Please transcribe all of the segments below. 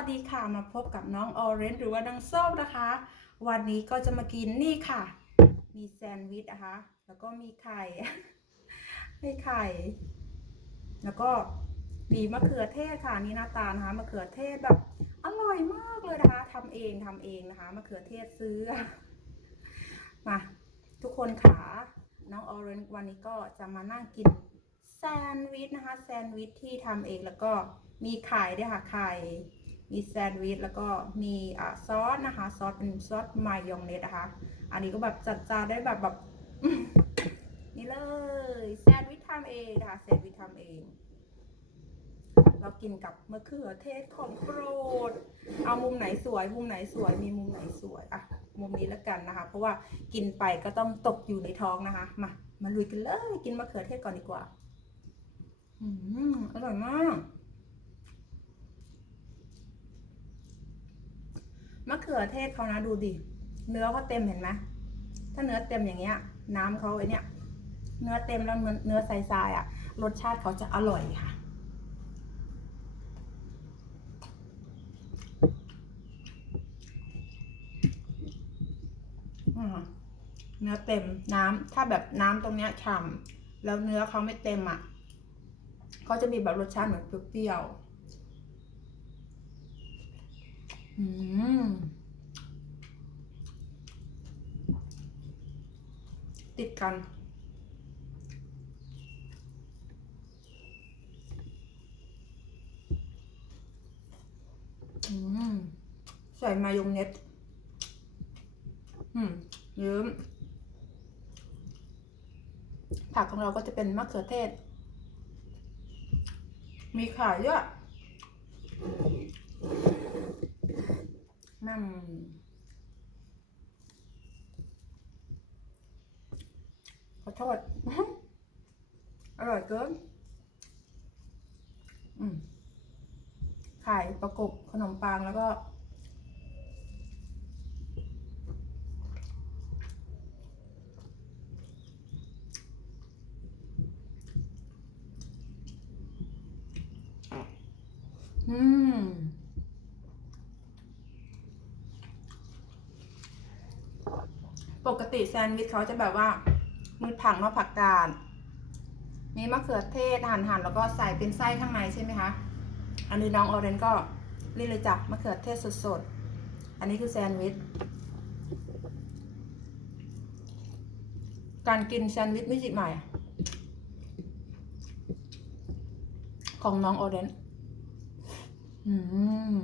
วัสดีค่ะมาพบกับน้องออเรนจ์หรือว่าน้องส้มนะคะ วันนี้ก็จะมากินนี่ค่ะ มีแซนด์วิชนะคะแล้วก็มีไข่มีไข่ แล้วก็มีมะเขือเทศค่ะนี่หน้าตานะคะมะเขือเทศแบบอร่อยมากเลยนะคะทำเองทำเองนะคะมะเขือเทศซื้อมาทุกคนขาน้องออเรนจ์วันนี้ก็จะมานั่งกินแซนด์วิชนะคะ แซนด์วิชที่ทำเองแล้วก็มีไข่ด้วยค่ะไข่ มีแซนด์วิชแล้วก็มีอ่าซอสนะคะ ซอสเป็นซอสมายองเนสนะคะ อันนี้ก็แบบจัดจานได้แบบแบบ นี่เลยแซนด์วิชทำเองนะคะแซนด์วิชทำเอง เรากินกับมะเขือเทศของโปรด เอามุมไหนสวย มุมไหนสวย มีมุมไหนสวยอะมุมนี้แล้วกันนะคะ เพราะว่ากินไปก็ต้องตกอยู่ในท้องนะคะ มามาลุยกันเลย กินมะเขือเทศก่อนดีกว่า อืมอร่อยมาก มะเขือเทศเขานะดูดิ เนื้อเขาเต็มเห็นไหมถ้าเนื้อเต็มอย่างเงี้ย น้ำเขาไอเนี้ยเนื้อเต็มแล้วเนื้อใสๆอะ รสชาติเขาจะอร่อยค่ะ เนื้อเต็มน้ำถ้าแบบน้ำตรงเนี้ยฉ่ำแล้วเนื้อเขาไม่เต็มอะเขาจะมีแบบรสชาติเหมือนเปรี้ยวอืม ติดกัน ใส่มายองเนสอืมเยิ้มผักของเราก็จะเป็นมะเขือเทศ มีไข่ด้วยนั่นข อโทษ อร่อยเกินอืมไข่ประกบขนมปังแล้วก็ อืมปกติแซนด์วิชเขาจะแบบว่า มือผังมาผักกาดมีมะเขือเทศหั่นหั่นแล้วก็ใส่เป็นไส้ข้างในใช่ไหมคะอันนี้น้องออเรนจ์ก็เรียกเลยจ้ะมะเขือเทศสดๆ อันนี้คือแซนด์วิช การกินแซนด์วิชมิจิใหม่ ของน้องออเรนจ์อืม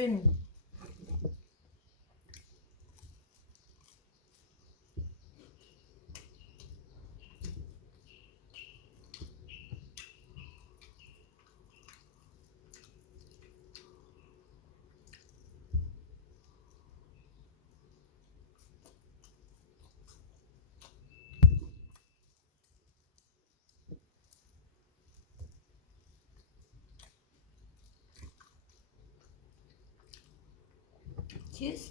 been Cheers.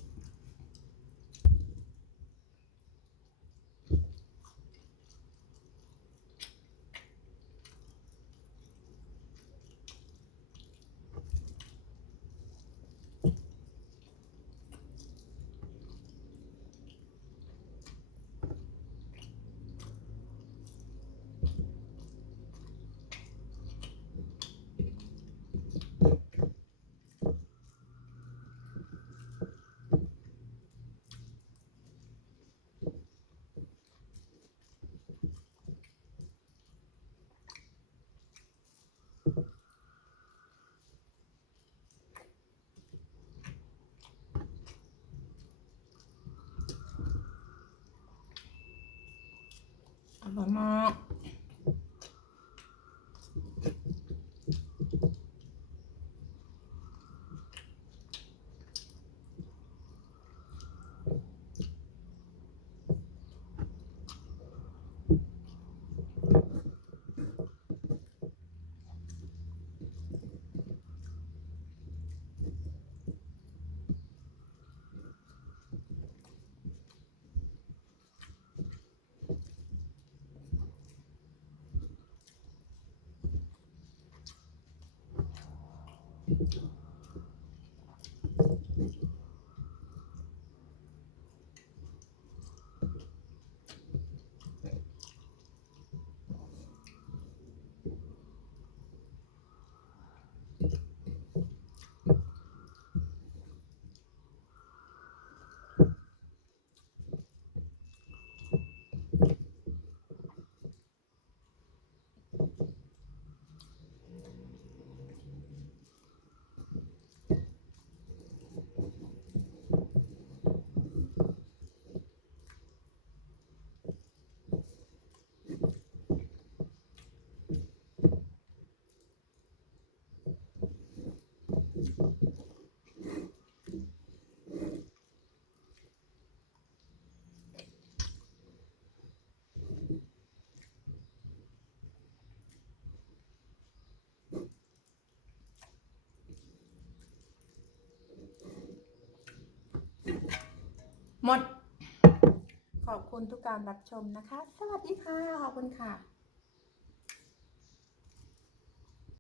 หมด ขอบคุณทุกการรับชมนะคะ สวัสดีค่ะ ขอบคุณค่ะ